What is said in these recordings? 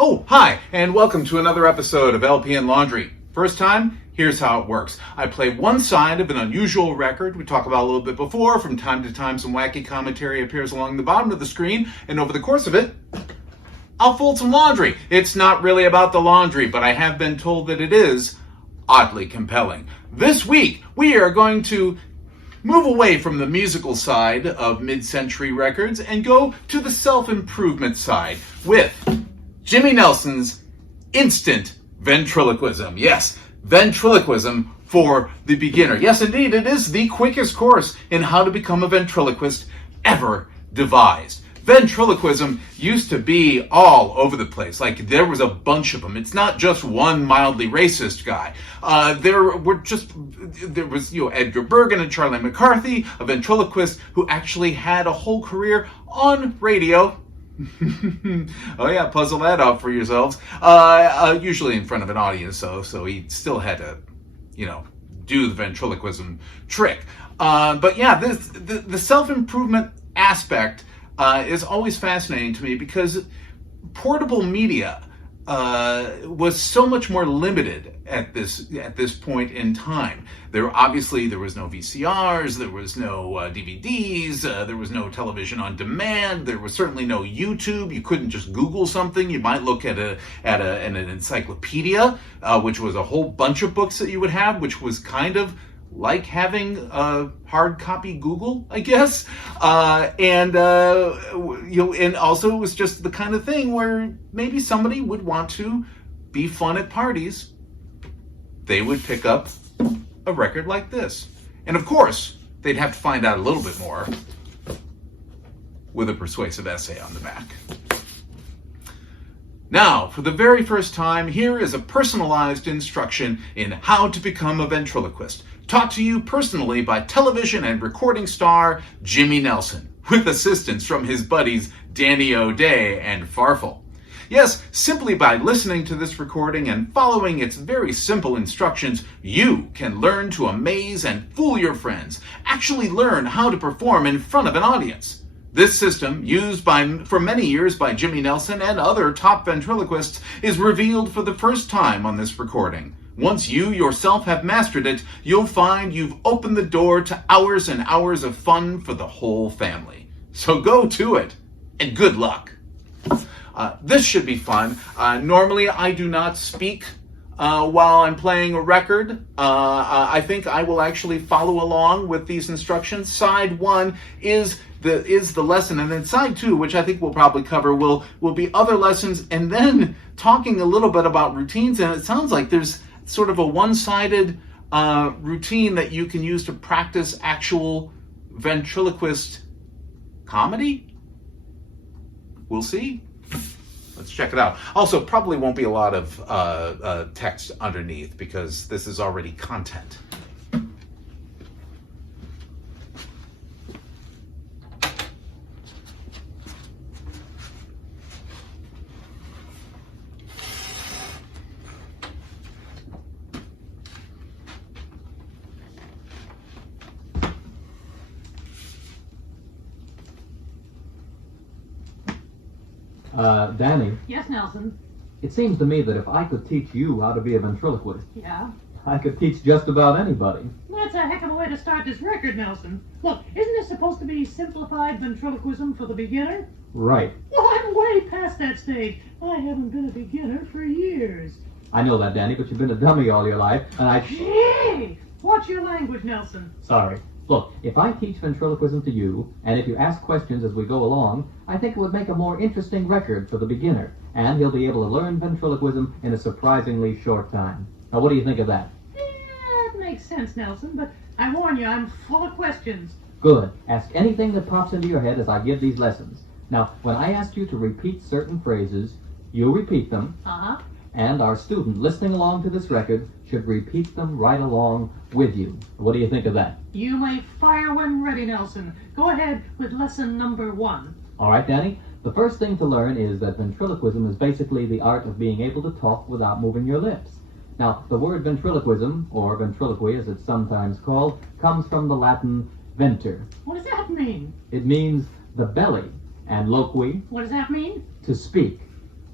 Oh, hi, and welcome to another episode of LPN Laundry. First time, here's how it works. I play one side of an unusual record we talked about a little bit before. From time to time, some wacky commentary appears along the bottom of the screen, and over the course of it, I'll fold some laundry. It's not really about the laundry, but I have been told that it is oddly compelling. This week, we are going to move away from the musical side of mid-century records and go to the self-improvement side with Jimmy Nelson's instant ventriloquism. Yes, ventriloquism for the beginner. Yes, indeed, it is the quickest course in how to become a ventriloquist ever devised. Ventriloquism used to be all over the place. Like, there was a bunch of them. It's not just one mildly racist guy. There was Edgar Bergen and Charlie McCarthy, a ventriloquist who actually had a whole career on radio. Oh yeah, puzzle that out for yourselves. Usually in front of an audience, so he still had to, do the ventriloquism trick. But yeah, the self-improvement aspect is always fascinating to me because portable media was so much more limited at this point in time. There was no VCRs, there was no DVDs, there was no television on demand, there was certainly no YouTube. You couldn't just Google something. You might look at an encyclopedia, which was a whole bunch of books that you would have, which was kind of like having a hard copy Google, I guess. And also it was just the kind of thing where maybe somebody would want to be fun at parties. They would pick up a record like this. And of course, they'd have to find out a little bit more with a persuasive essay on the back. Now, for the very first time, here is a personalized instruction in how to become a ventriloquist, taught to you personally by television and recording star Jimmy Nelson, with assistance from his buddies Danny O'Day and Farfel. Yes, simply by listening to this recording and following its very simple instructions, you can learn to amaze and fool your friends, actually learn how to perform in front of an audience. This system, used for many years by Jimmy Nelson and other top ventriloquists, is revealed for the first time on this recording. Once you yourself have mastered it, you'll find you've opened the door to hours and hours of fun for the whole family. So go to it, and good luck. This should be fun. Normally, I do not speak while I'm playing a record. I think I will actually follow along with these instructions. Side one is the lesson, and then side two, which I think we'll probably cover, will be other lessons, and then talking a little bit about routines. And it sounds like there's sort of a one-sided routine that you can use to practice actual ventriloquist comedy. We'll see. Let's check it out. Also, probably won't be a lot of text underneath because this is already content. Danny. Yes, Nelson. It seems to me that if I could teach you how to be a ventriloquist, Yeah? I could teach just about anybody. That's a heck of a way to start this record, Nelson. Look, isn't this supposed to be simplified ventriloquism for the beginner? Right. Well, I'm way past that stage. I haven't been a beginner for years. I know that, Danny, but you've been a dummy all your life, and I... Hey! Watch your language, Nelson. Sorry. Look, if I teach ventriloquism to you, and if you ask questions as we go along, I think it would make a more interesting record for the beginner, and he'll be able to learn ventriloquism in a surprisingly short time. Now, what do you think of that? That makes sense, Nelson, but I warn you, I'm full of questions. Good. Ask anything that pops into your head as I give these lessons. Now, when I ask you to repeat certain phrases, you repeat them, Uh-huh. and our student listening along to this record should repeat them right along with you. What do you think of that? You may fire when ready, Nelson. Go ahead with lesson number 1. All right, Danny. The first thing to learn is that ventriloquism is basically the art of being able to talk without moving your lips. Now, the word ventriloquism, or ventriloquy as it's sometimes called, comes from the Latin venter. What does that mean? It means the belly, and loqui, What does that mean? to speak.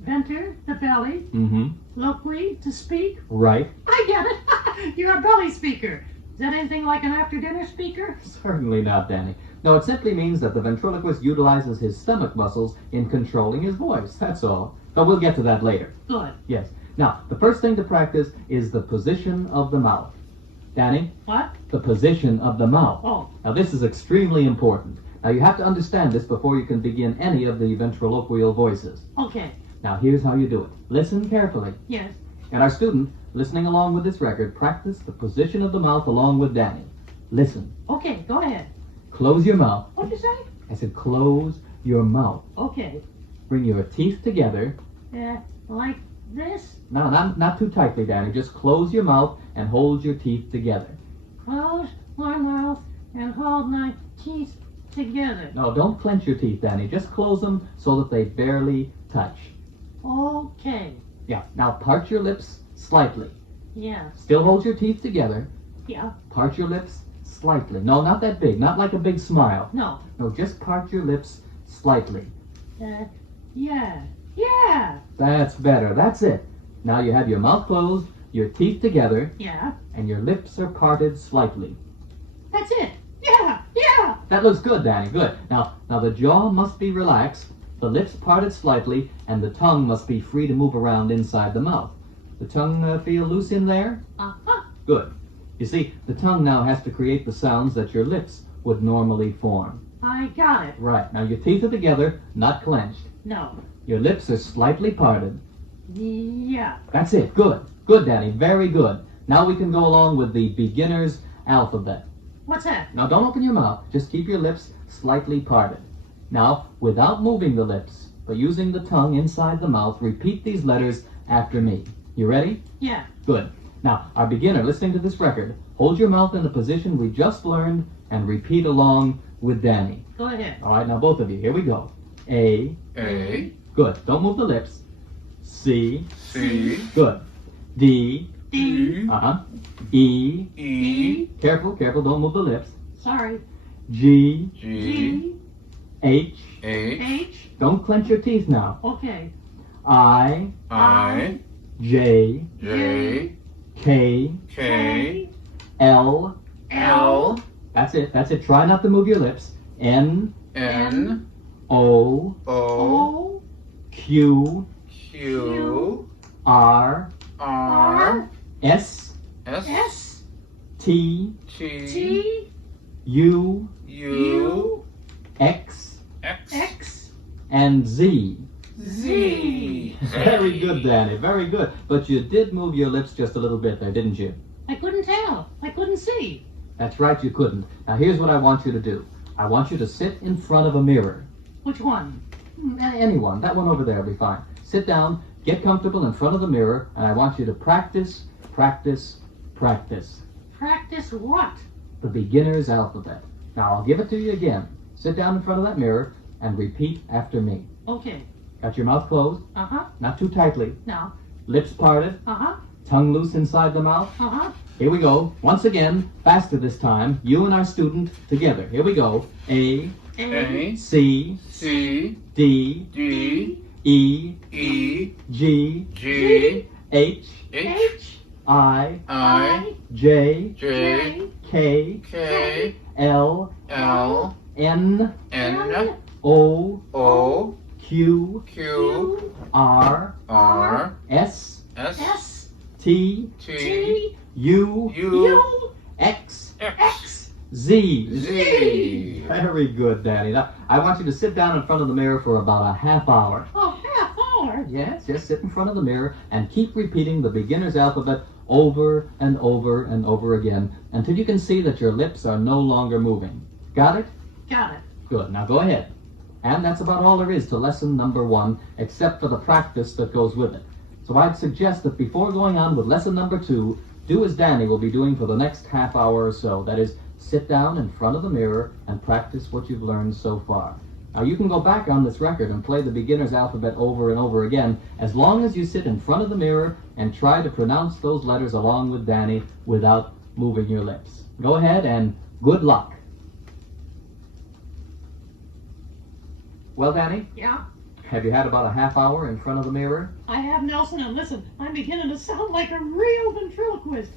Venter, the belly. Mm-hmm. Loqui, to speak. Right. I get it. You're a belly speaker. Is that anything like an after-dinner speaker? Certainly not, Danny. No, it simply means that the ventriloquist utilizes his stomach muscles in controlling his voice. That's all. But we'll get to that later. Good. Yes. Now, the first thing to practice is the position of the mouth. Danny? What? The position of the mouth. Oh. Now, this is extremely important. Now, you have to understand this before you can begin any of the ventriloquial voices. Okay. Now, here's how you do it. Listen carefully. Yes. And our student, listening along with this record, practice the position of the mouth along with Danny. Listen. Okay, go ahead. Close your mouth. What'd you say? I said close your mouth. Okay. Bring your teeth together. Like this? No, not too tightly, Danny. Just close your mouth and hold your teeth together. Close my mouth and hold my teeth together. No, don't clench your teeth, Danny. Just close them so that they barely touch. Okay. Yeah. Now part your lips slightly. Yeah. Still hold your teeth together. Yeah. Part your lips slightly. No, not that big. Not like a big smile. No. No, just part your lips slightly. Yeah. Yeah. That's better. That's it. Now you have your mouth closed, your teeth together, Yeah. and your lips are parted slightly. That's it. Yeah. Yeah. That looks good, Danny. Good. Now the jaw must be relaxed, the lips parted slightly, and the tongue must be free to move around inside the mouth. The tongue feel loose in there? Uh-huh. Good. You see, the tongue now has to create the sounds that your lips would normally form. I got it. Right. Now your teeth are together, not clenched. No. Your lips are slightly parted. Yeah. That's it. Good. Good, Danny. Very good. Now we can go along with the beginner's alphabet. What's that? Now don't open your mouth. Just keep your lips slightly parted. Now, without moving the lips, but using the tongue inside the mouth, repeat these letters after me. You ready? Yeah. Good. Now, our beginner listening to this record, hold your mouth in the position we just learned and repeat along with Danny. Go ahead. All right, now both of you. Here we go. A. A, Good. Don't move the lips. C. C, Good. D. D. Uh-huh. E. E, Careful, don't move the lips. Sorry. G. G, G. H. H, H. Don't clench your teeth now. Okay. I. I, J. J, K. K, L. L, That's it. Try not to move your lips. N. N, O. O, O. Q. Q, R. R, S. S, S. T. T, T. U. U, X. X, X. And Z. Z. Very good, Danny. Very good. But you did move your lips just a little bit there, didn't you? I couldn't tell. I couldn't see. That's right, you couldn't. Now here's what I want you to do. I want you to sit in front of a mirror. Which one? Anyone. That one over there will be fine. Sit down, get comfortable in front of the mirror, and I want you to practice, practice, practice. Practice what? The beginner's alphabet. Now I'll give it to you again. Sit down in front of that mirror and repeat after me. Okay. Got your mouth closed, Uh-huh. not too tightly. Now. Lips parted, Uh-huh. tongue loose inside the mouth. Uh-huh. Here we go. Once again, faster this time. You and our student together. Here we go. A, A, C, C, D, D, E, E, G, G, H, H, H. I, I, J, J, K, K, L, L, N, N, O, O, Q, Q, R, R, S, S, S. T, T, T. U, U. X, X, Z. Z. Very good, Danny. Now, I want you to sit down in front of the mirror for about a half hour. Oh, half hour. Yes, just sit in front of the mirror and keep repeating the beginner's alphabet over and over and over again until you can see that your lips are no longer moving. Got it? Got it. Good. Now go ahead. And that's about all there is to lesson number 1, except for the practice that goes with it. So I'd suggest that before going on with lesson number 2, do as Danny will be doing for the next half hour or so. That is, sit down in front of the mirror and practice what you've learned so far. Now you can go back on this record and play the beginner's alphabet over and over again as long as you sit in front of the mirror and try to pronounce those letters along with Danny without moving your lips. Go ahead and good luck. Well, Danny, Yeah. Have you had about a half hour in front of the mirror? I have, Nelson, and listen, I'm beginning to sound like a real ventriloquist.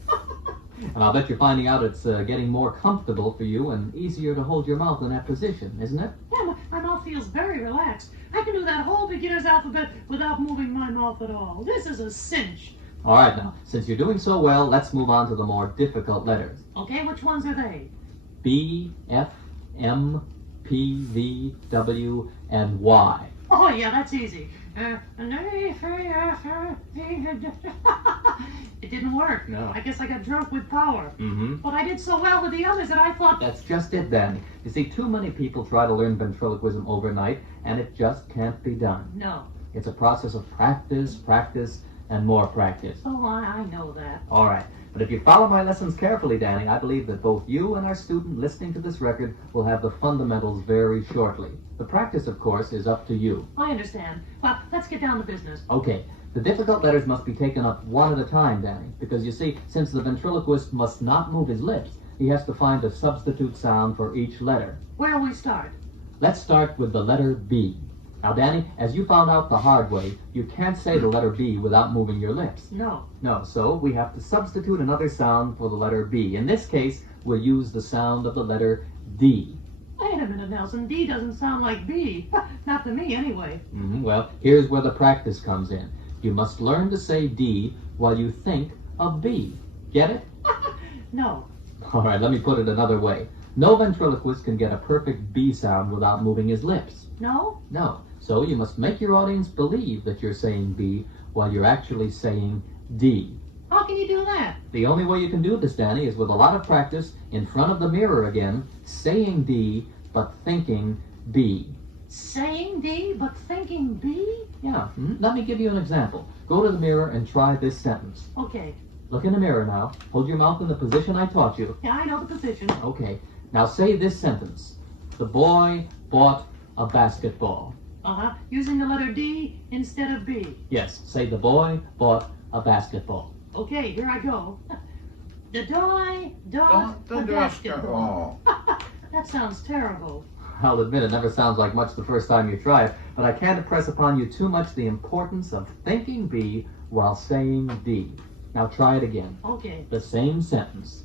And I'll bet you're finding out it's getting more comfortable for you and easier to hold your mouth in that position, isn't it? Yeah, my mouth feels very relaxed. I can do that whole beginner's alphabet without moving my mouth at all. This is a cinch. All right, now, since you're doing so well, let's move on to the more difficult letters. Okay, which ones are they? B, F, M, P, V, W, and Y. Oh, yeah, that's easy. It didn't work. No. I guess I got drunk with power. Mm-hmm. But I did so well with the others that I thought... That's just it, Danny. You see, too many people try to learn ventriloquism overnight, and it just can't be done. No. It's a process of practice, and more practice. Oh, I know that. All right. But if you follow my lessons carefully, Danny, I believe that both you and our student listening to this record will have the fundamentals very shortly. The practice, of course, is up to you. I understand. Well, let's get down to business. Okay. The difficult letters must be taken up one at a time, Danny, because you see, since the ventriloquist must not move his lips, he has to find a substitute sound for each letter. Where'll we start? Let's start with the letter B. Now, Danny, as you found out the hard way, you can't say the letter B without moving your lips. No. No, so we have to substitute another sound for the letter B. In this case, we'll use the sound of the letter D. Wait a minute, Nelson. D doesn't sound like B. Not to me, anyway. Well, here's where the practice comes in. You must learn to say D while you think of B. Get it? No. All right, let me put it another way. No ventriloquist can get a perfect B sound without moving his lips. No? No. So you must make your audience believe that you're saying B while you're actually saying D. How can you do that? The only way you can do this, Danny, is with a lot of practice in front of the mirror again, saying D but thinking B. Saying D, but thinking B? Yeah. Let me give you an example. Go to the mirror and try this sentence. Okay. Look in the mirror now. Hold your mouth in the position I taught you. Yeah, I know the position. Okay. Now say this sentence. The boy bought a basketball. Using the letter D instead of B. Yes, say the boy bought a basketball. Okay, here I go. The boy bought a basketball. That sounds terrible. I'll admit it never sounds like much the first time you try it, but I can't impress upon you too much the importance of thinking B while saying D. Now try it again. Okay. The same sentence.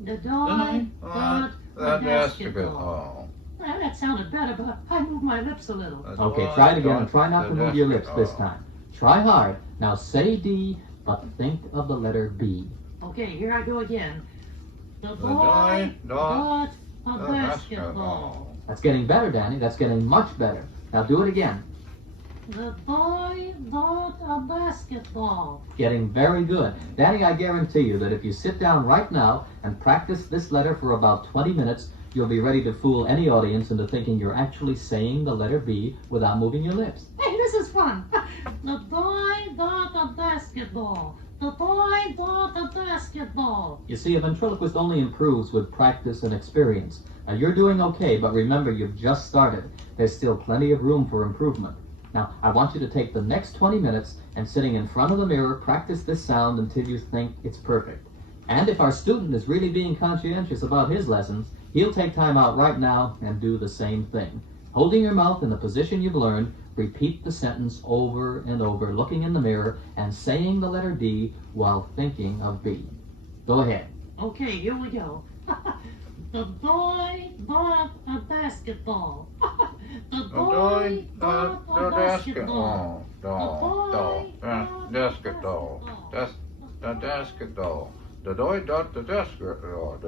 The boy bought a basketball. Well, that sounded better, but I moved my lips a little. Okay, try it again and try not to move your lips this time. Try hard. Now say D, but think of the letter B. Okay, here I go again. The boy bought a basketball. That's getting better, Danny. That's getting much better. Now do it again. The boy bought a basketball. Getting very good. Danny, I guarantee you that if you sit down right now and practice this letter for about 20 minutes, you'll be ready to fool any audience into thinking you're actually saying the letter B without moving your lips. Hey, this is fun. The boy bought a basketball. The boy bought a basketball. You see, a ventriloquist only improves with practice and experience. Now, you're doing okay, but remember, you've just started. There's still plenty of room for improvement. Now, I want you to take the next 20 minutes and sitting in front of the mirror, practice this sound until you think it's perfect. And if our student is really being conscientious about his lessons, he'll take time out right now and do the same thing. Holding your mouth in the position you've learned, repeat the sentence over and over, looking in the mirror and saying the letter D while thinking of B. Go ahead. Okay, here we go. The boy bought a basketball. The boy bought a basketball. The boy bought a basketball. The basketball. The boy bought the basketball.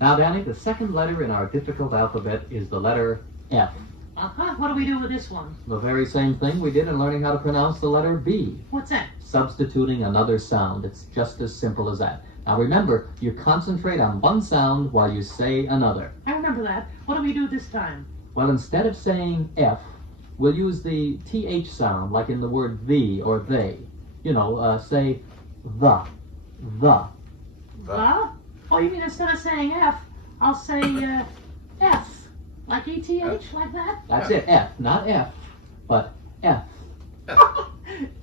Now, Danny, the second letter in our difficult alphabet is the letter F. What do we do with this one? The very same thing we did in learning how to pronounce the letter B. What's that? Substituting another sound. It's just as simple as that. Now remember, you concentrate on one sound while you say another. I remember that. What do we do this time? Well, instead of saying F, we'll use the TH sound, like in the word the or they. You know, say the. The? Oh, you mean instead of saying F, I'll say F. Like ETH, like that? That's it, F. Not F, but F.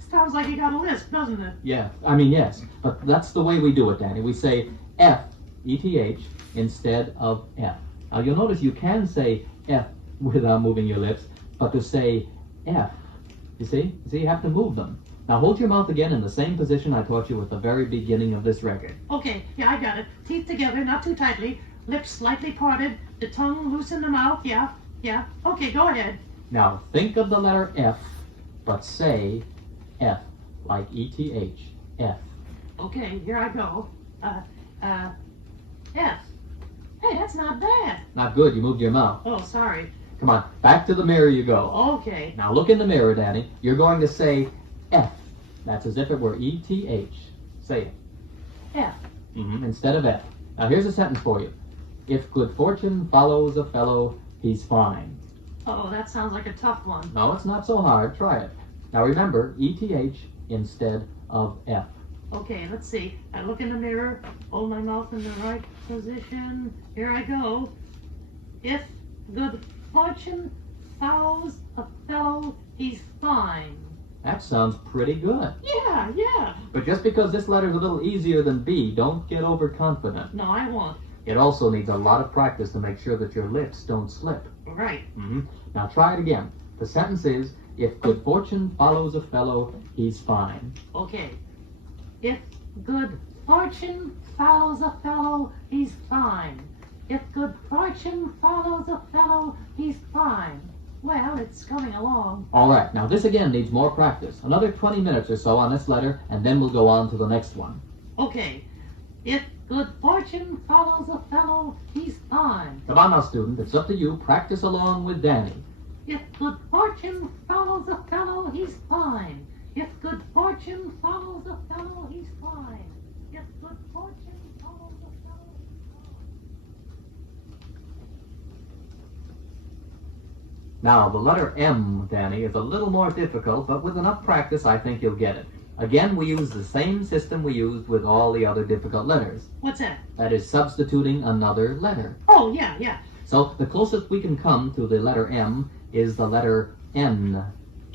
Sounds like you got a lisp, doesn't it? Yeah, I mean, yes. But that's the way we do it, Danny. We say F, ETH, instead of F. Now, you'll notice you can say F, without moving your lips, but to say F. You see? You have to move them. Now hold your mouth again in the same position I taught you at the very beginning of this record. Okay, yeah, I got it. Teeth together, not too tightly. Lips slightly parted. The tongue loose in the mouth. Yeah. Okay, go ahead. Now think of the letter F, but say F, like ETH, F. Okay, here I go. F. Hey, that's not bad. Not good, you moved your mouth. Oh, sorry. Come on, back to the mirror you go. Okay. Now look in the mirror, Danny. You're going to say F. That's as if it were ETH. Say it. F. Instead of F. Now here's a sentence for you. If good fortune follows a fellow, he's fine. Oh, that sounds like a tough one. No, it's not so hard. Try it. Now remember, ETH instead of F. Okay, let's see. I look in the mirror, hold my mouth in the right position. Here I go. If good fortune follows a fellow, he's fine. That sounds pretty good. Yeah. But just because this letter's a little easier than B, don't get overconfident. No, I won't. It also needs a lot of practice to make sure that your lips don't slip. Right. Now try it again. The sentence is, if good fortune follows a fellow, he's fine. Okay. If good fortune follows a fellow, he's fine. If good fortune follows a fellow, he's fine. Well, it's coming along. All right, now this again needs more practice. Another 20 minutes or so on this letter, and then we'll go on to the next one. Okay. If good fortune follows a fellow, he's fine. Come on now, student. It's up to you. Practice along with Danny. If good fortune follows a fellow, he's fine. If good fortune follows a fellow, he's fine. If good fortune follows a fellow, he's fine. Now, the letter M, Danny, is a little more difficult, but with enough practice, I think you'll get it. Again, we use the same system we used with all the other difficult letters. What's that? That is substituting another letter. Oh, yeah. So the closest we can come to the letter M is the letter N.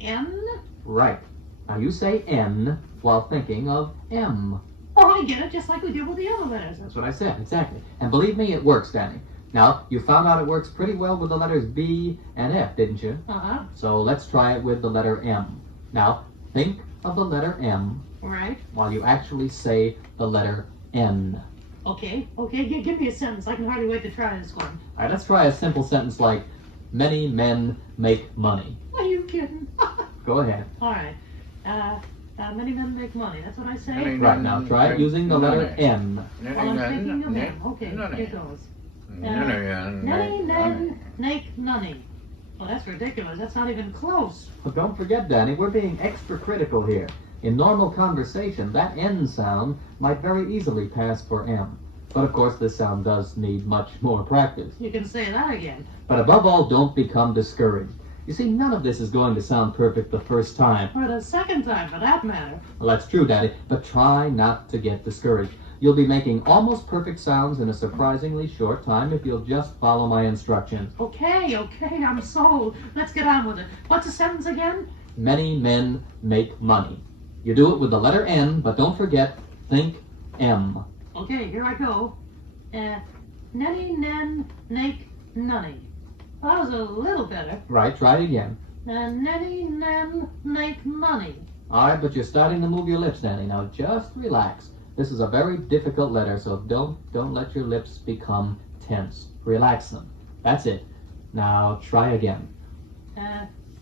N? Right. Now you say N while thinking of M. Oh, I get it, just like we did with the other letters. That's what I said, exactly. And believe me, it works, Danny. Now, you found out it works pretty well with the letters B and F, didn't you? Uh-huh. So let's try it with the letter M. Now, think of the letter M Right. while you actually say the letter N. Okay, give me a sentence. I can hardly wait to try this one. All right, let's try a simple sentence like, many men make money. Are you kidding? Go ahead. All right. Many men make money. That's what I say? Many Right, now try it using the letter N. Well, I'm thinking of them. Okay, here goes. Nanny, nan, make nunny. Oh, that's ridiculous. That's not even close. But don't forget, Danny, we're being extra critical here. In normal conversation, that N sound might very easily pass for M. But of course, this sound does need much more practice. You can say that again. But above all, don't become discouraged. You see, none of this is going to sound perfect the first time. Or the second time, for that matter. Well, that's true, Daddy, but try not to get discouraged. You'll be making almost perfect sounds in a surprisingly short time if you'll just follow my instructions. Okay, I'm sold. Let's get on with it. What's the sentence again? Many men make money. You do it with the letter N, but don't forget, think M. Okay, here I go. Nanny, nan, make nunny. Well, that was a little better. Right, try it again. Nanny, nan, make money. All right, but you're starting to move your lips, Danny. Now just relax. This is a very difficult letter, so don't let your lips become tense. Relax them. That's it. Now try again.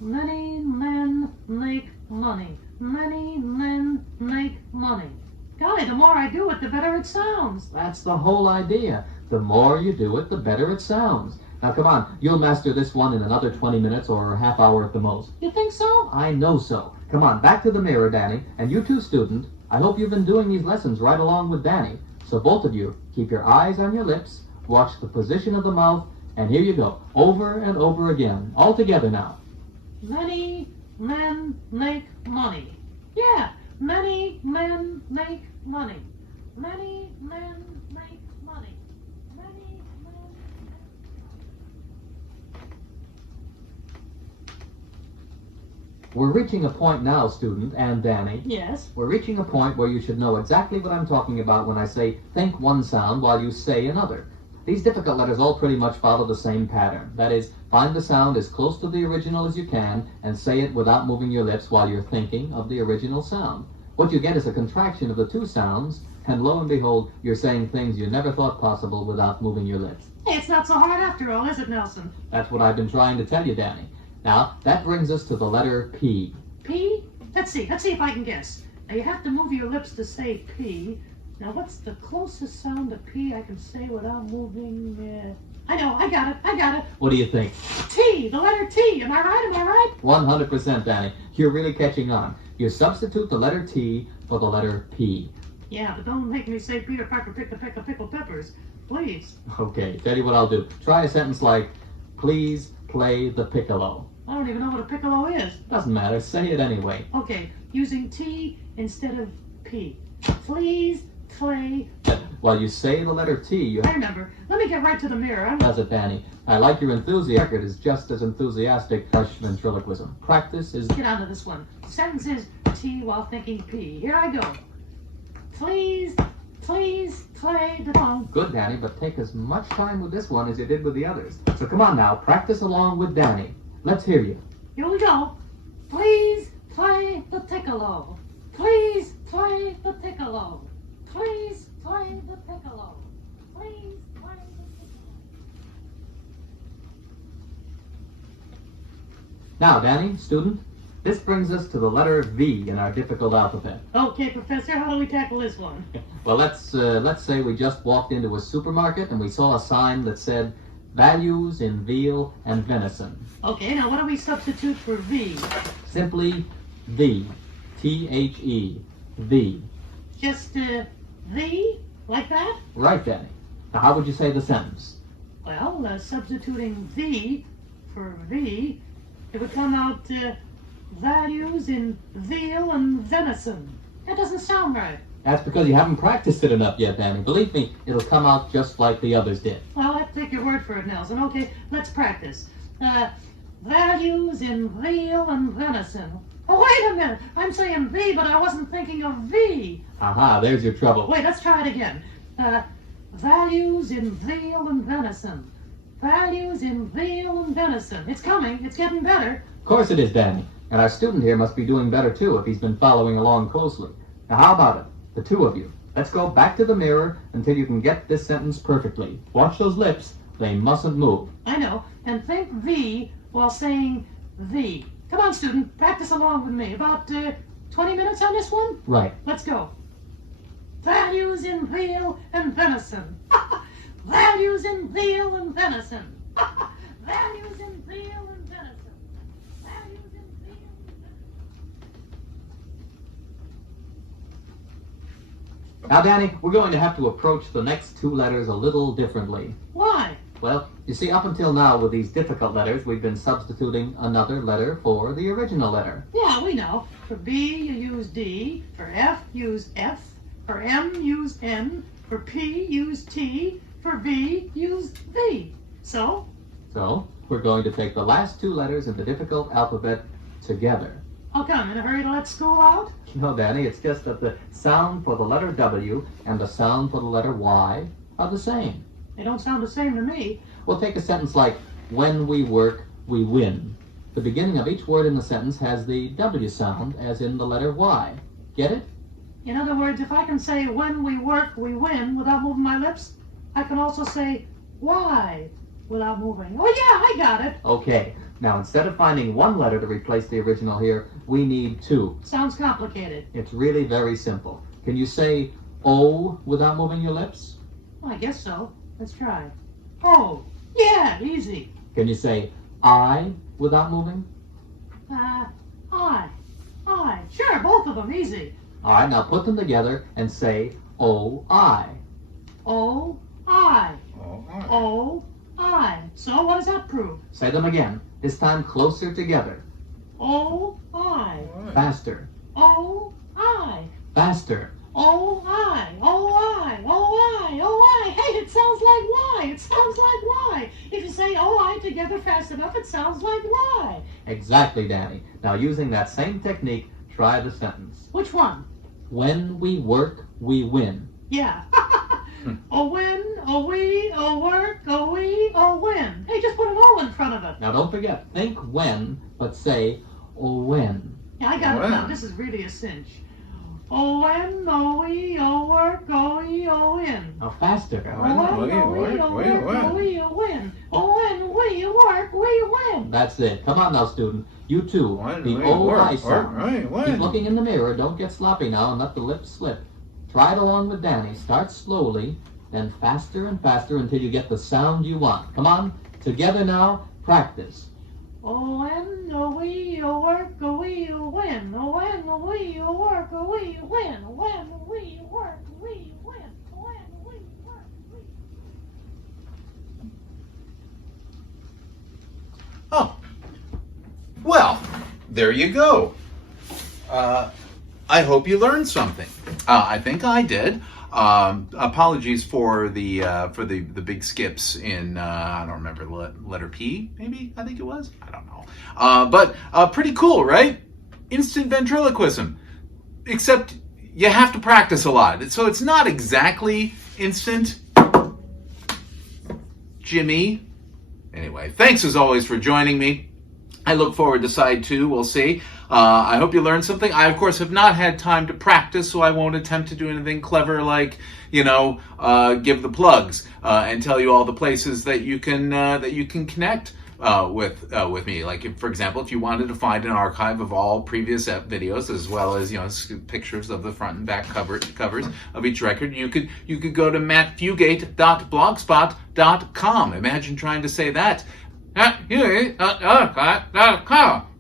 Many men make money. Many men make money. Golly, the more I do it, the better it sounds. That's the whole idea. The more you do it, the better it sounds. Now come on, you'll master this one in another 20 minutes or a half hour at the most. You think so? I know so. Come on, back to the mirror, Danny. And you too, student. I hope you've been doing these lessons right along with Danny. So both of you, keep your eyes on your lips, watch the position of the mouth, and here you go, over and over again, all together now. Many men make money. Yeah, many men make money. Many men make money. Many men make We're reaching a point now, student and Danny. Yes. We're reaching a point where you should know exactly what I'm talking about when I say think one sound while you say another. These difficult letters all pretty much follow the same pattern. That is, find the sound as close to the original as you can and say it without moving your lips while you're thinking of the original sound. What you get is a contraction of the two sounds, and lo and behold, you're saying things you never thought possible without moving your lips. Hey, it's not so hard after all, is it, Nelson? That's what I've been trying to tell you, Danny. Now, that brings us to the letter P. P? Let's see if I can guess. Now, you have to move your lips to say P. Now, what's the closest sound to P I can say without moving? I know, I got it. What do you think? T, the letter T. Am I right? 100%, Danny. You're really catching on. You substitute the letter T for the letter P. Yeah, but don't make me say Peter Piper picked a peck of pickled peppers. Please. Okay, tell you what I'll do. Try a sentence like, please play the piccolo. I don't even know what a piccolo is. Doesn't matter, say it anyway. Okay, using T instead of P. Please play. While you say the letter T, you I remember. Let me get right to the mirror. does it, Danny. I like your enthusiasm. Record is just as enthusiastic as ventriloquism. Practice is... Get onto this one. Sentence is T while thinking P. Here I go. Please play the song. Good, Danny, but take as much time with this one as you did with the others. So come on now, practice along with Danny. Let's hear you. Here we go. Please play the piccolo. Please play the piccolo. Please play the piccolo. Please play the piccolo. Now, Danny, student, this brings us to the letter V in our difficult alphabet. Okay, Professor, how do we tackle this one? Well, let's say we just walked into a supermarket and we saw a sign that said values in veal and venison. Okay, now what do we substitute for V? Simply V. T-H-E. V. Just V? Like that? Right, Danny. Now, how would you say the sentence? Well, substituting V for V, it would come out values in veal and venison. That doesn't sound right. That's because you haven't practiced it enough yet, Danny. Believe me, it'll come out just like the others did. Well, I'll have to take your word for it, Nelson. Okay, let's practice. Values in veal and venison. Oh, wait a minute. I'm saying V, but I wasn't thinking of V. Aha, there's your trouble. Wait, let's try it again. Values in veal and venison. Values in veal and venison. It's coming. It's getting better. Of course it is, Danny. And our student here must be doing better too if he's been following along closely. Now how about it? The two of you. Let's go back to the mirror until you can get this sentence perfectly. Watch those lips. They mustn't move. I know. And think V while saying V. Come on, student. Practice along with me. About 20 minutes on this one? Right. Let's go. Values in veal and venison. Values in veal and venison. Values in veal and venison. Values in veal and venison. Now, Danny, we're going to have to approach the next two letters a little differently. Why? Well, you see, up until now with these difficult letters, we've been substituting another letter for the original letter. Yeah, we know. For B, you use D. For F, use F. For M, use N. For P, use T. For V, use V. So, we're going to take the last two letters in the difficult alphabet together. how come? In a hurry to let school out? No, Danny, it's just that the sound for the letter W and the sound for the letter Y are the same. They don't sound the same to me. We'll take a sentence like, when we work, we win. The beginning of each word in the sentence has the W sound, as in the letter Y. Get it? In other words, if I can say when we work, we win without moving my lips, I can also say why without moving. Oh yeah, I got it. Okay. Now, instead of finding one letter to replace the original here, we need two. Sounds complicated. It's really very simple. Can you say O without moving your lips? Well, I guess so. Let's try. Oh, yeah, easy. Can you say I without moving? I. Sure, both of them, easy. All right, now put them together and say O-I. O, I. Oh, all right. O, I. So what does that prove? Say them again, this time closer together. O, I. All right. Faster, O, I. faster. O, I. O, I. O, I. O, I. Hey, it sounds like Y. It sounds like Y. If you say O, I together fast enough, it sounds like Y. Exactly, Danny. Now, using that same technique, try the sentence. Which one? When we work, we win. Yeah. A win, a we, a work, a we, a win. Hey, just put an O in front of it. Now don't forget, think when, but say when. Yeah, I got it now. This is really a cinch. O win, o we, o work, o we, o win. Now faster. O win, o we, o work, o we, o win. O win, we, work, we win. That's it. Come on now, student. You too. The O-I sound. Keep looking in the mirror. Don't get sloppy now and let the lips slip. Try it along with Danny. Start slowly, then faster and faster until you get the sound you want. Come on. Together now. Practice. O win, o we, o work, o we, o win. O win, o we, o work, o we, o win. O win, o we, o work, o we, o win. O win, o we, o work, o we. Oh, well, there you go. I hope you learned something. I think I did. Apologies for the big skips in I don't remember, letter P, maybe, I think it was, I don't know. But pretty cool, right? Instant ventriloquism, except you have to practice a lot, so it's not exactly instant. Jimmy. Anyway, thanks as always for joining me. I look forward to side 2. We'll see. I hope you learned something. I, of course, have not had time to practice, so I won't attempt to do anything clever like, give the plugs and tell you all the places that you can connect with me. Like, if, for example, if you wanted to find an archive of all previous videos, as well as pictures of the front and back covers of each record, you could go to mattfugate.blogspot.com. Imagine trying to say that.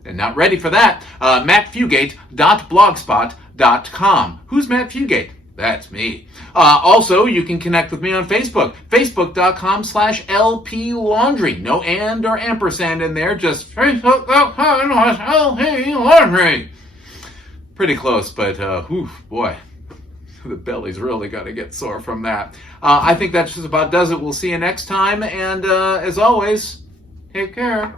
And not ready for that. mattfugate.blogspot.com. Who's Matt Fugate? That's me. Also, you can connect with me on Facebook. Facebook.com/LP Laundry. No and or ampersand in there, just Facebook.com/LP Laundry. Pretty close, but boy, the belly's really got to get sore from that. I think that just about does it. We'll see you next time, and as always, take care.